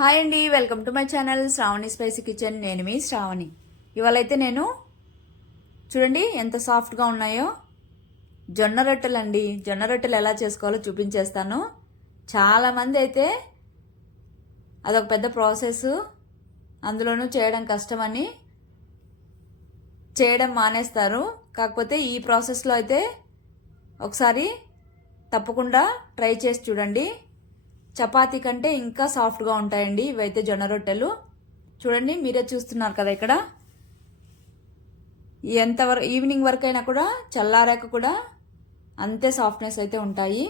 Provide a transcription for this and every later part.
Hi అండి, welcome to my channel Shravani spicy kitchen. నేను మీ శ్రావణి. ఇవాళైతే నేను చూడండి ఎంత సాఫ్ట్గా ఉన్నాయో జొన్న రొట్టెలు అండి. జొన్న రొట్టెలు ఎలా చేసుకోవాలో చూపించేస్తాను. చాలామంది అయితే అదొక పెద్ద ప్రాసెస్, అందులోనూ చేయడం కష్టమని చేయడం మానేస్తారు. కాకపోతే ఈ ప్రాసెస్లో అయితే ఒకసారి తప్పకుండా ట్రై చేసి చూడండి. చపాతీ కంటే ఇంకా సాఫ్ట్గా ఉంటాయండి ఇవైతే జొన్న రొట్టెలు. చూడండి, మీరే చూస్తున్నారు కదా ఇక్కడ. ఎంతవరకు ఈవినింగ్ వరకు అయినా కూడా చల్లారాక కూడా అంతే సాఫ్ట్నెస్ అయితే ఉంటాయి.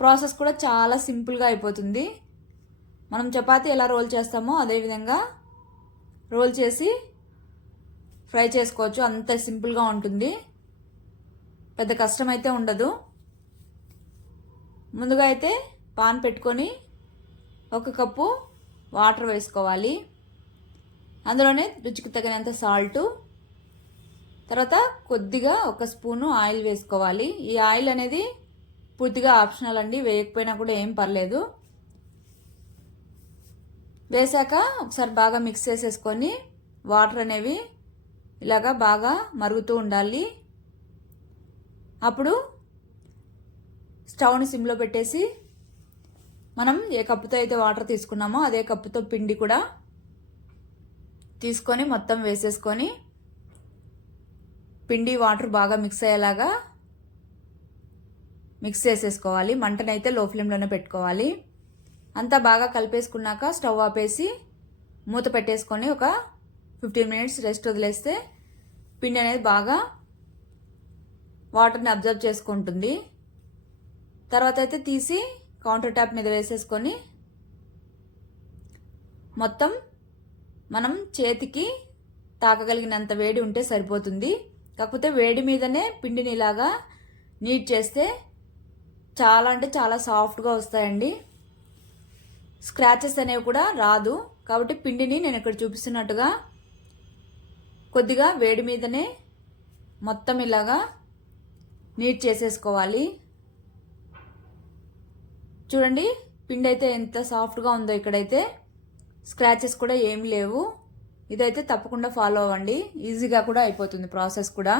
ప్రాసెస్ కూడా చాలా సింపుల్గా అయిపోతుంది. మనం చపాతీ ఎలా రోల్ చేస్తామో అదేవిధంగా రోల్ చేసి ఫ్రై చేసుకోవచ్చు. అంత సింపుల్గా ఉంటుంది, పెద్ద కష్టం అయితే ఉండదు. ముందుగా అయితే పాన్ పెట్టుకొని 1 కప్పు వాటర్ వేసుకోవాలి. అందులోనే రుచికి తగినంత సాల్టు, తర్వాత కొద్దిగా 1 స్పూను ఆయిల్ వేసుకోవాలి. ఈ ఆయిల్ అనేది పూర్తిగా ఆప్షనల్ అండి, వేయకపోయినా కూడా ఏం పర్లేదు. వేసాక ఒకసారి బాగా మిక్స్ చేసేసుకొని వాటర్ అనేవి ఇలాగా బాగా మరుగుతూ ఉండాలి. అప్పుడు స్టవ్ని సిమ్లో పెట్టేసి మనం ఏ కప్పుతో అయితే వాటర్ తీసుకున్నామో అదే కప్పుతో పిండి కూడా తీసుకొని మొత్తం వేసేసుకొని పిండి వాటర్ బాగా మిక్స్ అయ్యేలాగా మిక్స్ చేసేసుకోవాలి. మంటనైతే లో ఫ్లేమ్లోనే పెట్టుకోవాలి. అంతా బాగా కలిపేసుకున్నాక స్టవ్ ఆపేసి మూత పెట్టేసుకొని ఒక 15 మినిట్స్ రెస్ట్ వదిలేస్తే పిండి అనేది బాగా వాటర్ని అబ్జర్వ్ చేసుకుంటుంది. తర్వాత అయితే తీసి కౌంటర్ టాప్ మీద వేసేసుకొని మొత్తం మనం చేతికి తాకగలిగినంత వేడి ఉంటే సరిపోతుంది. కాకపోతే వేడి మీదనే పిండిని ఇలాగా నీట్ చేస్తే చాలా అంటే చాలా సాఫ్ట్గా వస్తాయండి. స్క్రాచెస్ అనేవి కూడా రాదు. కాబట్టి పిండిని నేను ఇక్కడ చూపిస్తున్నట్టుగా కొద్దిగా వేడి మీదనే మొత్తం ఇలాగా నీట్ చేసేసుకోవాలి. చూడండి, పిండి అయితే ఎంత సాఫ్ట్గా ఉందో. ఇక్కడైతే స్క్రాచెస్ కూడా ఏమి లేవు. ఇదైతే తప్పకుండా ఫాలో అవ్వండి, ఈజీగా కూడా అయిపోతుంది ప్రాసెస్ కూడా.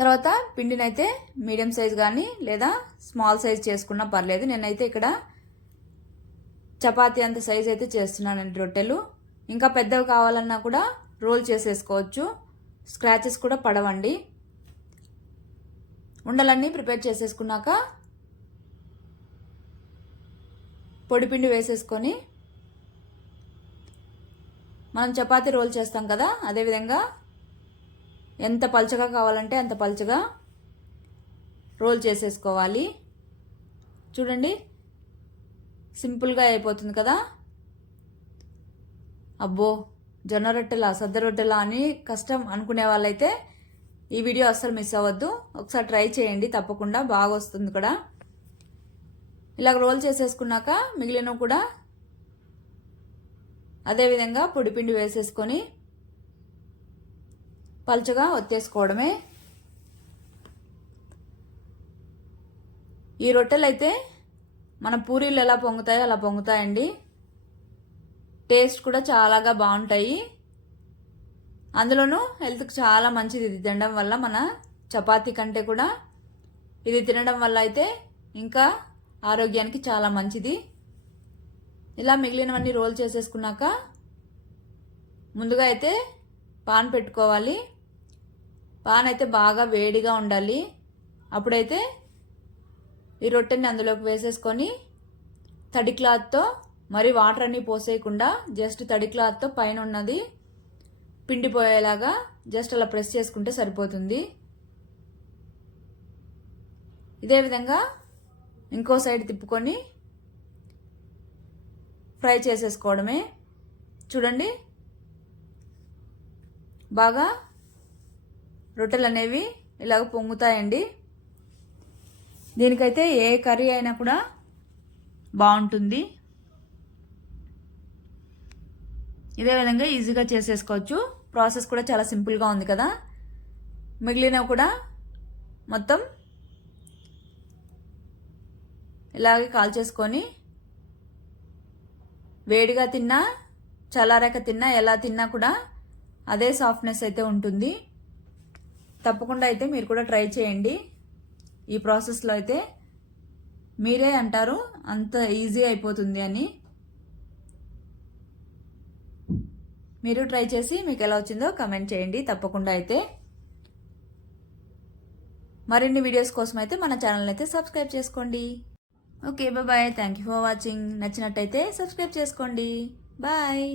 తర్వాత పిండిని అయితే మీడియం సైజ్ కానీ లేదా స్మాల్ సైజ్ చేసుకున్నా పర్లేదు. నేనైతే ఇక్కడ చపాతీ అంత సైజ్ అయితే చేస్తున్నానండి రొట్టెలు. ఇంకా పెద్దవి కావాలన్నా కూడా రోల్ చేసేసుకోవచ్చు, స్క్రాచెస్ కూడా పడవండి. ఉండలన్నీ ప్రిపేర్ చేసేసుకున్నాక పొడిపిండి వేసేసుకొని మనం చపాతీ రోల్ చేస్తాం కదా, అదేవిధంగా ఎంత పల్చగా కావాలంటే అంత పల్చగా రోల్ చేసేసుకోవాలి. చూడండి, సింపుల్గా అయిపోతుంది కదా. అబ్బో, జొన్న రొట్టెలా సద్ద రొట్టెలా అని కష్టం అనుకునే వాళ్ళైతే ఈ వీడియో అస్సలు మిస్ అవ్వద్దు. ఒకసారి ట్రై చేయండి, తప్పకుండా బాగా వస్తుంది కూడా. ఇలా రోల్ చేసేసుకున్నాక మిగిలిన కూడా అదేవిధంగా పొడిపిండి వేసేసుకొని పల్చగా ఒత్తేసుకోవడమే. ఈ రొట్టెలు అయితే మన పూరీలు ఎలా పొంగుతాయో అలా పొంగుతాయండి. టేస్ట్ కూడా చాలాగా బాగుంటాయి. అందులోనూ హెల్త్కి చాలా మంచిది. ఇది తినడం వల్ల మన చపాతీ కంటే కూడా ఇది తినడం వల్ల అయితే ఇంకా ఆరోగ్యానికి చాలా మంచిది. ఇలా మిగిలినవన్నీ రోల్ చేసేసుకున్నాక ముందుగా అయితే పాన్ పెట్టుకోవాలి. పాన్ అయితే బాగా వేడిగా ఉండాలి. అప్పుడైతే ఈ రొట్టెని అందులోకి వేసేసుకొని తడి క్లాత్తో, మరి వాటర్ అన్నీ పోసేయకుండా జస్ట్ తడి క్లాత్తో పైన ఉన్నది పిండి పోయేలాగా జస్ట్ అలా ప్రెస్ చేసుకుంటే సరిపోతుంది. ఇదే విధంగా ఇంకో సైడ్ తిప్పుకొని ఫ్రై చేసేసుకోవడమే. చూడండి, బాగా రొట్టెలు అనేవి ఇలాగ పొంగుతాయండి. దీనికైతే ఏ కర్రీ అయినా కూడా బాగుంటుంది. ఇదే విధంగా ఈజీగా చేసేసుకోవచ్చు. ప్రాసెస్ కూడా చాలా సింపుల్గా ఉంది కదా. మిగిలినవి కూడా మొత్తం ఇలాగే కాల్చేసుకొని వేడిగా తిన్నా చల్లారాక తిన్నా ఎలా తిన్నా కూడా అదే సాఫ్ట్నెస్ అయితే ఉంటుంది. తప్పకుండా అయితే మీరు కూడా ట్రై చేయండి. ఈ ప్రాసెస్లో అయితే మీరే అంటారు అంత ఈజీ అయిపోతుంది అని. మీరు ట్రై చేసి మీకు ఎలా వచ్చిందో కమెంట్ చేయండి తప్పకుండా అయితే. మరిన్ని వీడియోస్ కోసం అయితే మన ఛానల్ అయితే సబ్స్క్రైబ్ చేసుకోండి. Okay bye. Thank you for watching. నచ్చినట్టయితే సబ్స్క్రైబ్ చేసుకోండి. బాయ్.